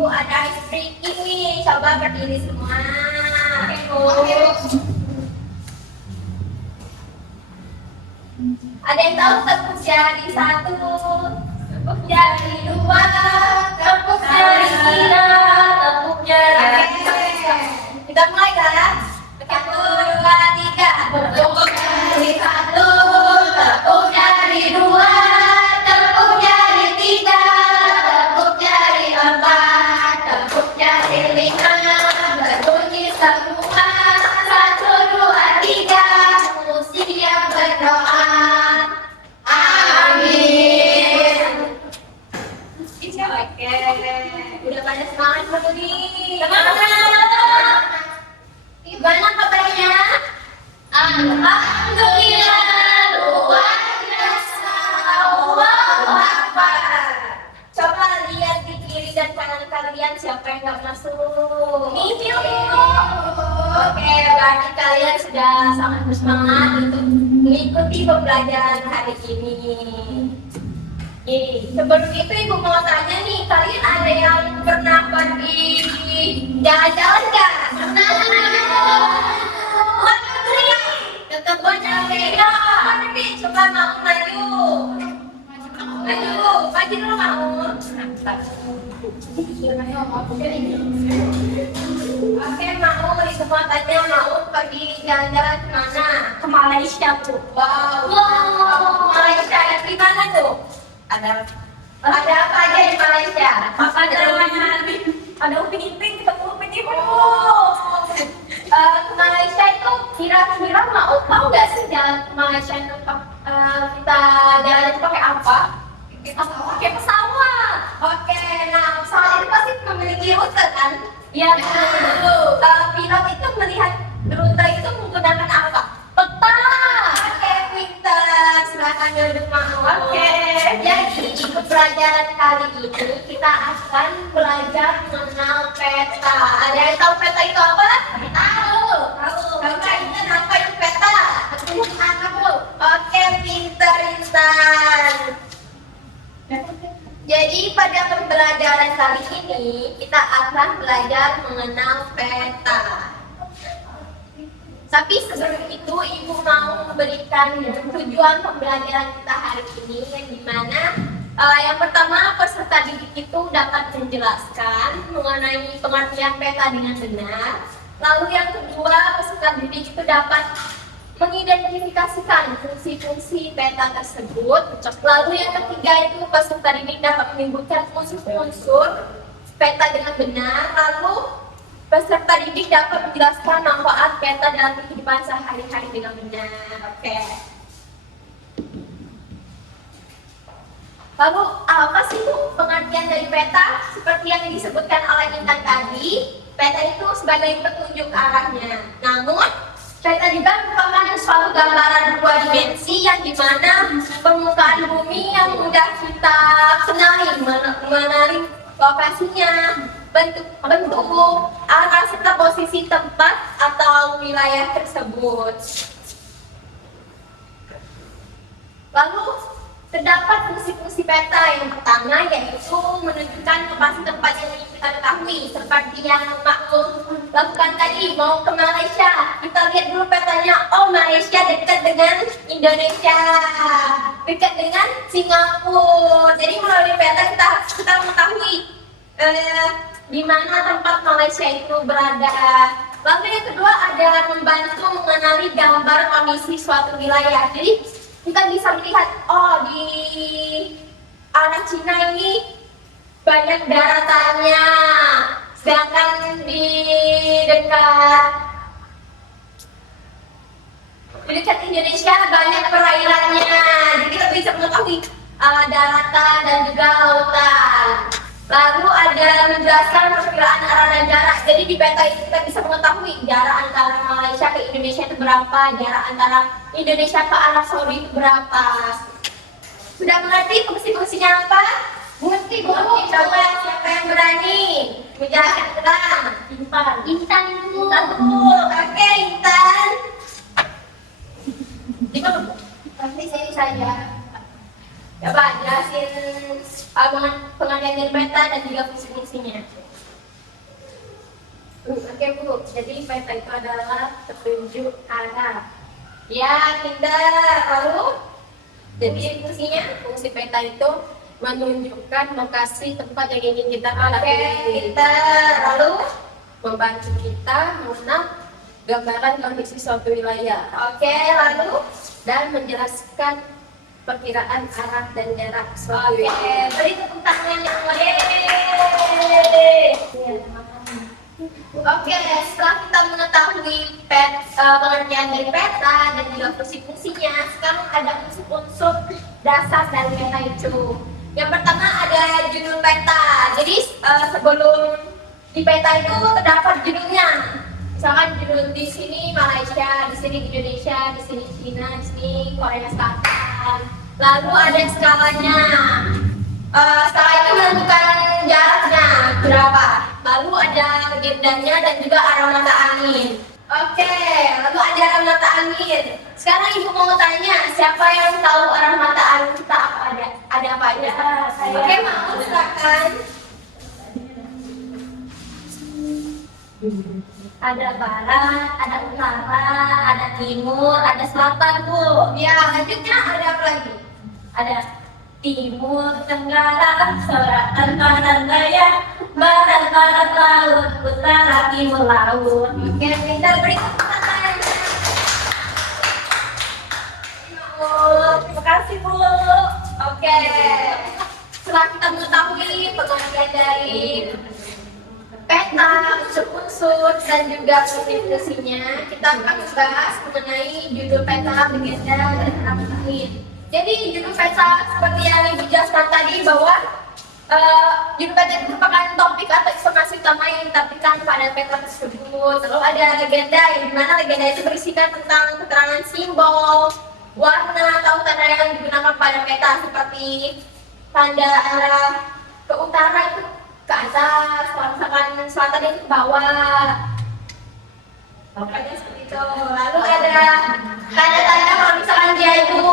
Ibu ada ice breaking nih, coba berdiri semua. Ada yang tahu tepuk jari 1, tepuk jari 2, tepuk jari 3, tepuk jari 4. Kita mulai kan? 1, 2, 3. Tepuk jari 1, tepuk jari 2, tepuk jari 3, tepuk jari 4, tepuk jari 5. Berbunyi semua 1, 2, 3. Siap berdoa. Amin. Oke, udah pada semangat belum nih? Semangat. Gimana kabarnya? Alhamdulillah, luar biasa. Allahu Akbar. Coba lihat di kiri dan kanan kalian siapa yang nggak masuk. Ini Oke, berarti kalian sudah sangat bersemangat untuk mengikuti pembelajaran hari ini. Sebelum itu Ibu mau tanya nih, kalian ada yang pernah pergi jalan-jalan nggak? Pernah. Luar negeri. Tetap negeri. Coba mau maju. Maju dulu mau. Oke, mau semua tanya mau pergi jalan-jalan kemana? Ke Malaysia Bu. Wow. Malaysia di mana tuh? Ada apa aja di Malaysia? Ada upin ipin, ketemu upin ipin. Ke Malaysia itu kira-kira mau tahu nggak sih jalan ke Malaysia itu kita jalan itu pakai apa? Pakai pesawat. Oke, nah pesawat itu pasti memiliki rute kan? Iya. Pilot itu melihat rute itu menggunakan apa? Peta. Oke, pintar. Silakan duduk mau. Oke. Jadi di pembelajaran kali ini kita akan belajar mengenal peta. Ada yang tahu peta itu apa? Tahu. Bapak ingat apa itu peta? Oke, pintar Intan. Jadi pada pembelajaran kali ini kita akan belajar mengenal peta. Tapi sebelum itu Ibu mau memberikan tujuan pembelajaran kita hari ini yang dimana yang pertama peserta didik itu dapat menjelaskan mengenai pengertian peta dengan benar. Lalu yang kedua peserta didik itu dapat mengidentifikasikan fungsi-fungsi peta tersebut. Lalu yang ketiga itu peserta didik dapat menyebutkan unsur-unsur peta dengan benar. Lalu peserta didik dapat menjelaskan manfaat peta dalam kehidupan sehari-hari dengan benar. Oke. Lalu apa sih Bu pengertian dari peta? Seperti yang disebutkan oleh Intan tadi, peta itu sebagai petunjuk arahnya. Namun peta juga merupakan suatu gambaran dua dimensi yang dimana permukaan bumi yang mudah kita kenali, mengenali lokasinya, bentuk arah serta posisi tempat atau wilayah tersebut. Lalu terdapat fungsi-fungsi peta. Yang pertama yaitu menunjukkan lokasi tempat yang ingin kita ketahui, seperti yang Makmum lakukan tadi, mau ke Malaysia. Kita lihat dulu petanya, oh Malaysia dekat dengan Indonesia, dekat dengan Singapura. Jadi melalui peta kita mengetahui di mana tempat Malaysia itu berada. Lalu yang kedua ada membantu mengenali gambar kondisi suatu wilayah. Jadi kita bisa melihat, oh di arah Cina ini banyak daratannya, sedangkan di dekat Indonesia banyak perairannya. Jadi kita bisa mengetahui daratan dan juga lautan. Lalu ada menjelaskan perkiraan arah dan jarak. Jadi di peta itu kita bisa mengetahui jarak antara Malaysia ke Indonesia itu berapa, jarak antara Indonesia ke Arab Saudi itu berapa. Sudah mengerti fungsi-fungsinya apa? Mengerti Bu? Coba siapa yang berani menjelaskan? Intan Bu. Oke Intan. Nanti sini saja. Coba jelasin pengertian dari peta dan juga fungsi-fungsinya. Oke Bu, jadi peta itu adalah petunjuk arah. Ya, kita lalu jadi fungsi peta itu menunjukkan lokasi tempat yang ingin kita Oke, kita lalu membantu kita mengenal gambaran kondisi suatu wilayah. Oke, lalu Dan menjelaskan perkiraan arah dan jarak suatu oke, wilayah. beri tepuk tangan yang meriah. Oke, setelah kita mengetahui pengertian dari peta dan juga fungsi-fungsinya, sekarang ada unsur-unsur dasar dari peta itu. Yang pertama ada judul peta. Jadi sebelum di peta itu terdapat judulnya. Misalkan judul di sini Malaysia, di sini Indonesia, di sini Cina, di sini Korea Selatan. Lalu ada skalanya. Skala itu menentukan jaraknya berapa. Lalu ada legendanya dan juga arah mata angin. Oke, lalu ada arah mata angin. Sekarang ibu mau tanya, siapa yang tahu arah mata angin kita apa ada? Ada apa aja? Oke, mau silakan. Ada barat, ada utara, ada timur, ada selatan Bu. Ya, lanjutnya ada apa lagi? Ada timur, tenggara, selatan, barat, daya, barat, barat, laut, utara, timur, laut. Oke, kita beri tepuk tangan. Terima kasih Bu. Oke, setelah kita mengetahui pengertian dari peta, unsur-unsur, dan juga fungsi-fungsinya, kita akan membahas mengenai judul peta, legenda, dan arah angin. Jadi judul peta seperti yang Ibu jelaskan tadi bahwa judul peta itu merupakan topik atau informasi utama yang ditampilkan pada peta tersebut. Lalu ada legenda, yang dimana legenda itu berisikan tentang keterangan simbol, warna atau tanda yang digunakan pada peta seperti tanda arah ke utara itu ke atas, kalau misalkan selatan itu ke bawah. Pokoknya seperti itu. Lalu ada tanda-tanda kalau misalkan dia itu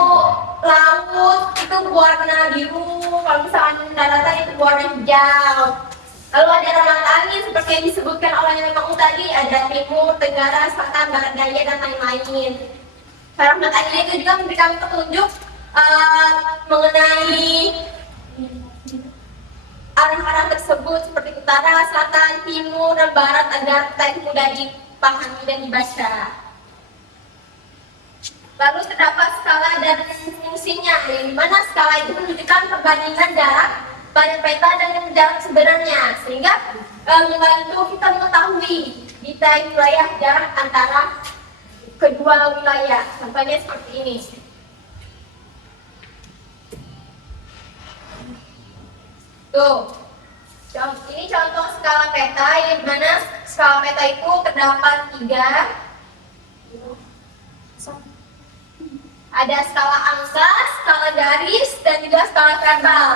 laut itu warna biru, kalau misalkan daratan itu warna hijau. Lalu ada arah mata angin seperti yang disebutkan oleh Memang tadi, ada timur, tenggara, selatan, barat daya dan lain-lain. Arah mata angin itu juga memberikan petunjuk mengenai arah-arah tersebut seperti utara, selatan, timur, dan barat agar teks mudah dipahami dan dibaca. Lalu terdapat skala dan fungsinya, yang dimana skala itu menunjukkan perbandingan jarak pada peta dengan jarak sebenarnya, sehingga membantu kita mengetahui detail wilayah jarak antara kedua wilayah. Contohnya seperti ini. Tuh, ini contoh skala peta, yang dimana skala peta itu terdapat 3. Ada skala angka, skala garis, dan juga skala verbal.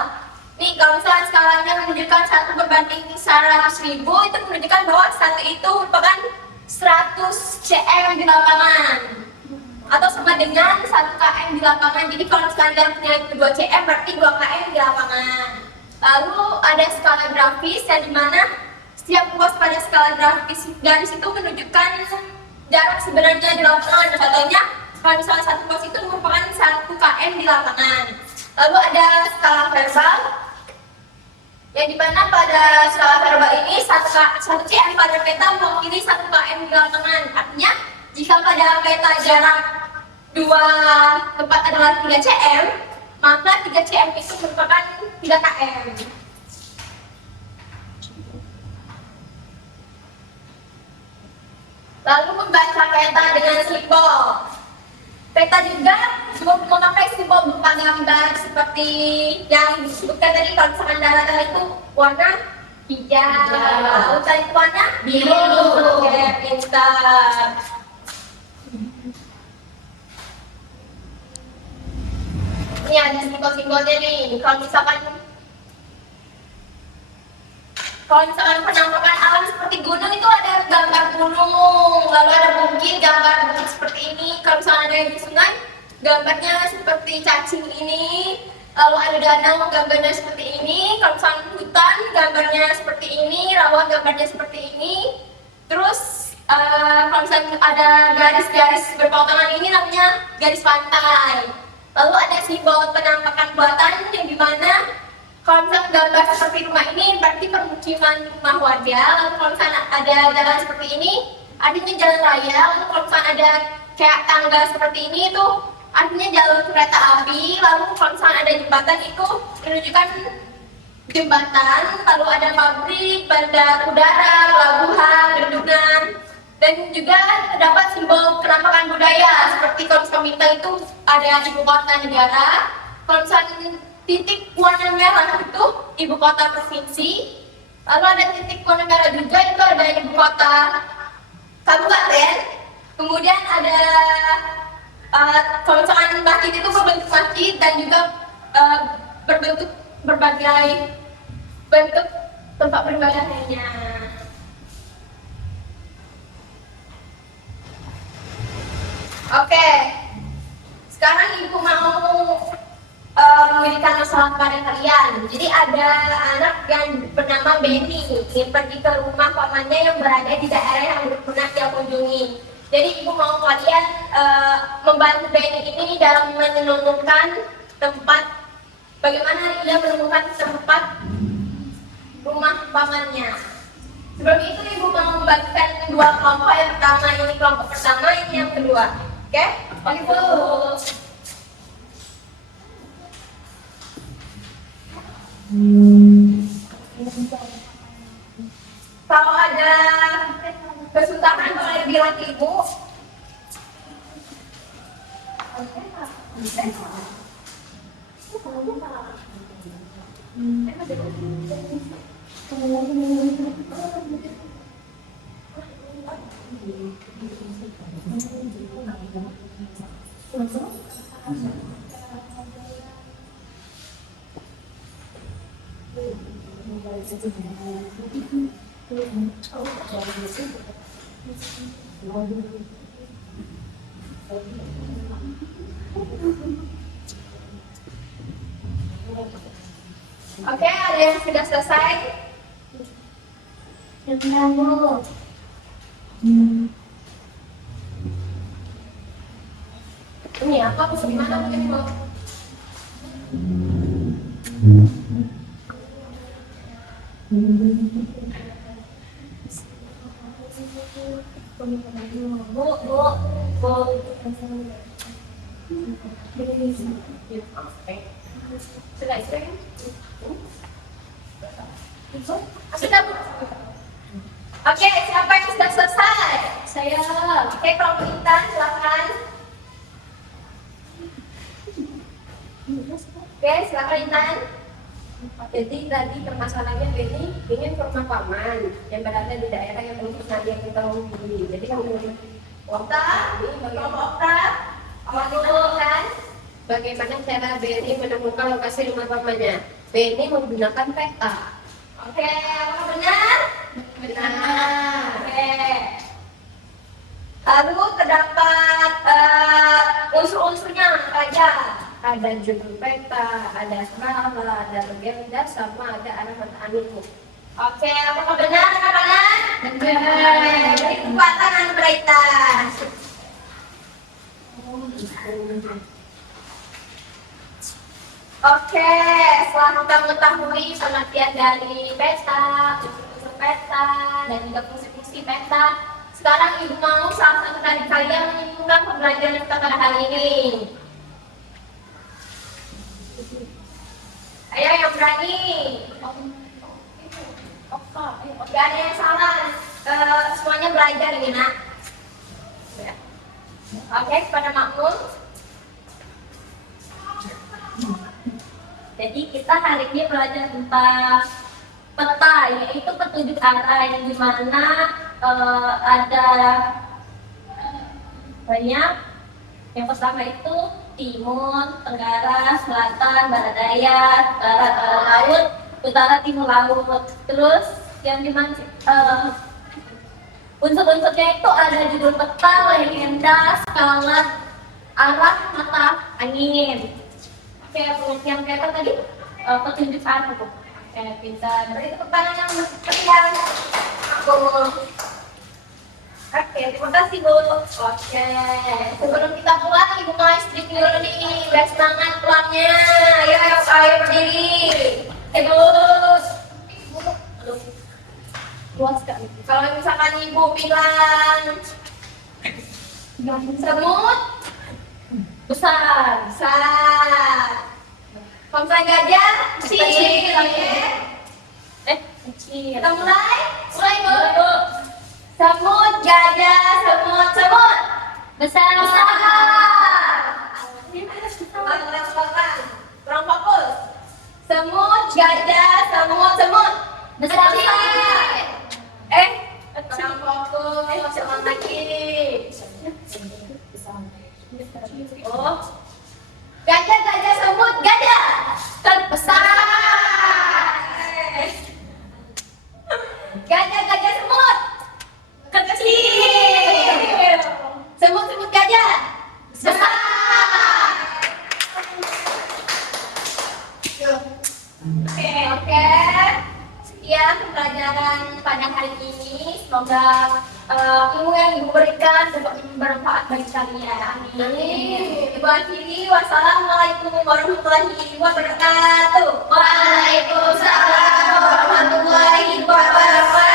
Nih, kalau misalnya skalanya menunjukkan 1 berbanding 100.000, itu menunjukkan bahwa 1 itu merupakan 100 cm di lapangan. Atau sama dengan 1 km di lapangan. Jadi kalau misalnya jaraknya itu 2 cm, berarti 2 km di lapangan. Lalu ada skala grafis, yang dimana setiap ruas pada skala grafis garis itu menunjukkan jarak sebenarnya di lapangan. Contohnya, kalau misalnya 1 ruas itu merupakan 1 km di lapangan. Lalu ada skala verbal, yang dimana pada skala verbal ini 1 cm pada peta mewakili 1 km di lapangan. Artinya, jika pada peta jarak 2 tempat adalah 3 cm, maka 3 cm itu merupakan 3 km. Lalu membaca peta dengan simbol. Peta juga memakai simbol berupa gambar seperti yang disebutkan tadi. Kalau misalkan daratan itu warna hijau, lautan itu warna biru. Oke, pintar. Ini ada simbol-simbolnya nih. Kalau misalkan penampakan alam seperti gunung itu ada gambar gunung, lalu ada bukit, gambar bukit seperti ini. Kalau misalkan ada yang di sungai, gambarnya seperti cacing ini. Lalu ada danau, gambarnya seperti ini. Kalau misalkan hutan, gambarnya seperti ini. Rawa, gambarnya seperti ini. Terus kalau misalnya ada garis-garis berpotongan ini namanya garis pantai. Lalu ada simbol penampakan buatan yang dimana kalau misalnya gambar seperti rumah ini berarti permukiman rumah warga. Lalu kalau misalnya ada jalan seperti ini artinya jalan raya. Lalu kalau misalnya ada kayak tangga seperti ini itu artinya jalur kereta api. Lalu kalau misalnya ada jembatan itu menunjukkan jembatan. Lalu ada pabrik, bandar udara, pelabuhan, bendungan. Dan juga terdapat simbol penampakan budaya seperti kalau misalnya Minang itu ada ibu kota negara. Kalau misalnya titik warna merah itu ibu kota provinsi. Lalu ada titik warna merah juga itu ada ibu kota kabupaten. Kemudian ada kalau misalkan masjid itu berbentuk masjid dan juga berbentuk berbagai bentuk tempat beribadah lainnya. Oke, sekarang ibu mau memberikan masalah pada kalian. Jadi ada anak yang bernama Benny, ini pergi ke rumah pamannya yang berada di daerah yang belum pernah dia kunjungi. Jadi ibu mau kalian membantu Benny ini dalam menemukan tempat, bagaimana dia menemukan tempat rumah pamannya. Sebelum itu ibu mau membagikan dua kelompok, yang pertama ini kelompok pertama, ini yang kedua. Oke? Ibu. Kalau ada kesusahan boleh bilang ibu. Oke, ada yang sudah selesai? Ini apa? Gimana mungkin mau? Sudah istirahat? Sudah, Bu. Oke, siapa yang sudah selesai? Saya. Oke, kelompok Intan, silakan. Oke, silakan Intan. Jadi tadi permasalahannya Benny ingin ke rumah paman yang berada di daerah yang belum pernah dia ketahui. Jadi menurut Okta, kelompok Okta, awal dulu kan? bagaimana cara Benny menemukan lokasi rumah pamannya? Benny menggunakan peta. Oke, apakah benar? Benar. Oke. Lalu terdapat unsur-unsurnya apa aja? Ada judul peta, ada skala, ada legenda, sama ada arah mata angin. Oke, apakah benar anak-anak? Benar. Beri kekuatan anu berita. Oke, setelah kita mengetahui pengertian dari peta, unsur-unsur peta, dan juga fungsi-fungsi peta, sekarang ibu mau salah satu dari kalian menyimpulkan pembelajaran kita pada hari ini. Ayo yang berani. Gak ada yang salah. Semuanya belajar ini nak. Oke, kepada makmum. Jadi kita hari ini belajar tentang peta, yaitu petunjuk arah yang dimana ada banyak. Yang pertama itu timur, tenggara, selatan, barat daya, barat laut, utara, timur laut. Terus yang dimana unsur-unsurnya itu ada judul peta, legenda, skala, arah mata angin. Kayak pengertian kata tadi petunjuk arah kayak pintar. Berarti pertanyaan yang ketiga aku Oke, terima kasih Bu. Oke, sebelum kita pulang, Ibu mau strik dulu nih, biar semangat pulangnya. Ayo berdiri. Ibu. Aduh, luas sekali. Kalau misalkan Ibu bilang semut, besar. Kalau misalnya gajah, kecil. Oke. Kecil. Kita mulai. Mulai Bu. Semut, gajah, semut. Besar. Kurang fokus. Semut, gajah, semut. Besar. Kurang fokus. Ulang lagi. Oh. Gajah, semut, gajah. Terbesar. Gajah, semut. Kecil. Semut gajah. Besar. Oke. Sekian pembelajaran pada hari ini. Semoga ilmu yang Ibu berikan dapat bermanfaat bagi kalian. Amin. Ibu akhiri. Wassalamualaikum warahmatullahi wabarakatuh. Waalaikumsalam warahmatullahi wabarakatuh.